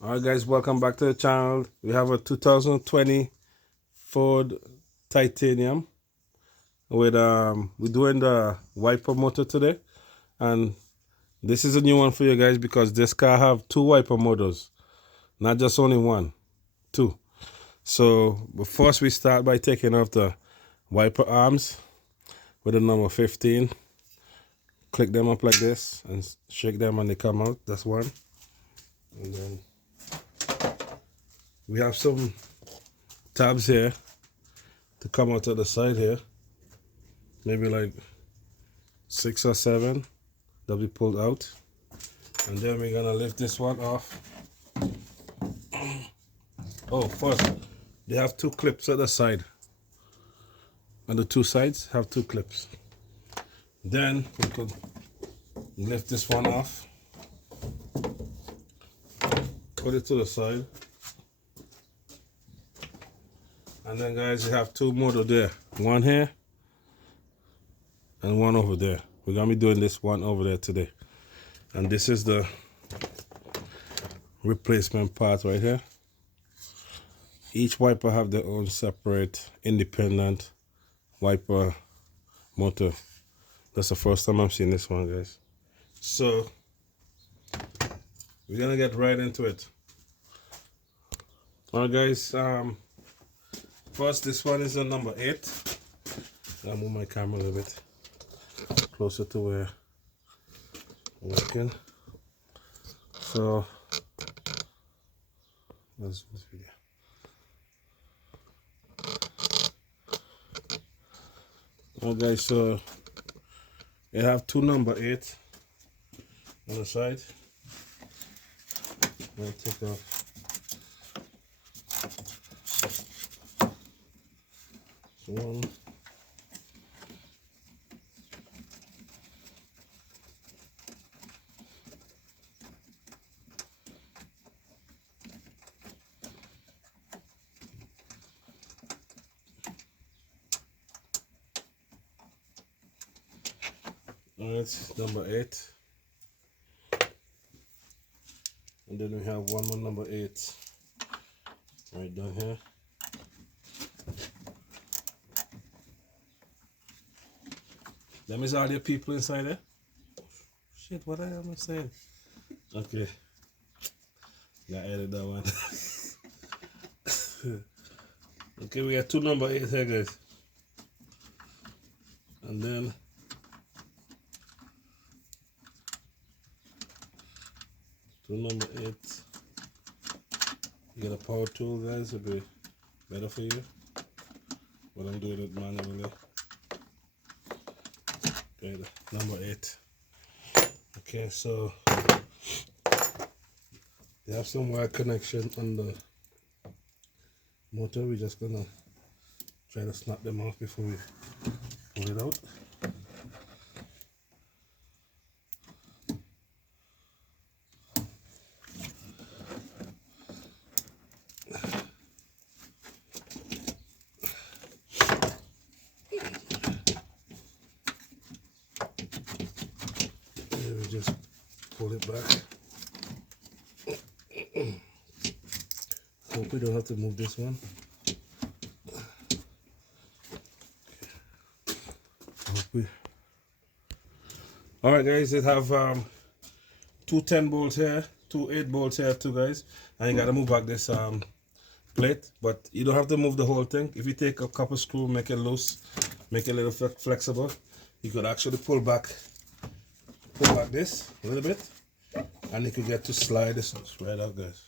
Alright guys, welcome back to the channel. We have a 2020 Ford Titanium with we're doing the wiper motor today, and this is a new one for you guys because this car have two wiper motors, not just only one, two. So but first we start by taking off the wiper arms with the number 15. Click them up like this and shake them and they come out. That's one. And then we have some tabs here to come out to the side here, maybe like 6 or 7 that we pulled out, and then we're gonna lift this one off. Oh, first they have two clips at the side, and the two sides have two clips. Then we could lift this one off, put it to the side, and then guys, you have two motor there, one here and one over there. We're gonna be doing this one over there today, and this is the replacement part right here. Each wiper have their own separate independent wiper motor. That's the first time I'm seeing this one, guys. So we're gonna get right into it. Alright guys, first, this one is the number 8. I'll move my camera a little bit closer to where I'm working. So let's do this video. Alright guys, so you have two number 8 on the side. I'll take off one. Alright, number 8. And then we have one more number 8 right down here. Them is all the people inside there? Shit, what am I saying? Okay. Gotta edit that one. Okay, we got two number 8 here, guys. And then two number 8. You get a power tool, guys, it'll be better for you. But I'm doing it manually. Okay, number 8. Okay, so they have some wire connection on the motor. We're just gonna try to snap them off before we pull it out. We just pull it back. Hope we don't have to move this one. Alright guys, it have two 10 bolts here, two 8 bolts here too, guys, and you gotta move back this plate, but you don't have to move the whole thing. If you take a couple screw, make it loose, make it a little flexible, you could actually pull back this a little bit, and you could get to slide this right out, guys.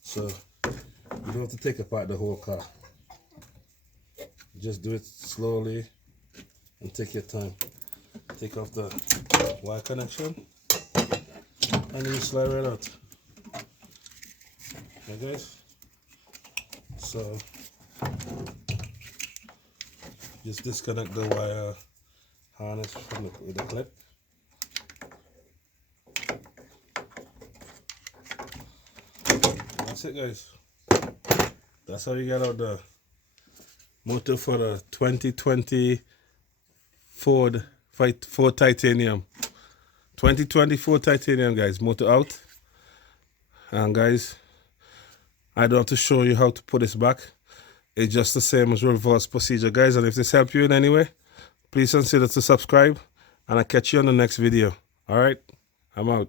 So you don't have to take apart the whole car. Just do it slowly and take your time. Take off the wire connection and you slide right out. Okay guys, so just disconnect the wire harness from with the clip. That's it, guys. That's how you get out the motor for the 2020 Ford Titanium. 2024 Titanium, guys. Motor out. And guys, I don't have to show you how to put this back. It's just the same as reverse procedure, guys. And if this helped you in any way, please consider to subscribe, and I'll catch you on the next video. All right, I'm out.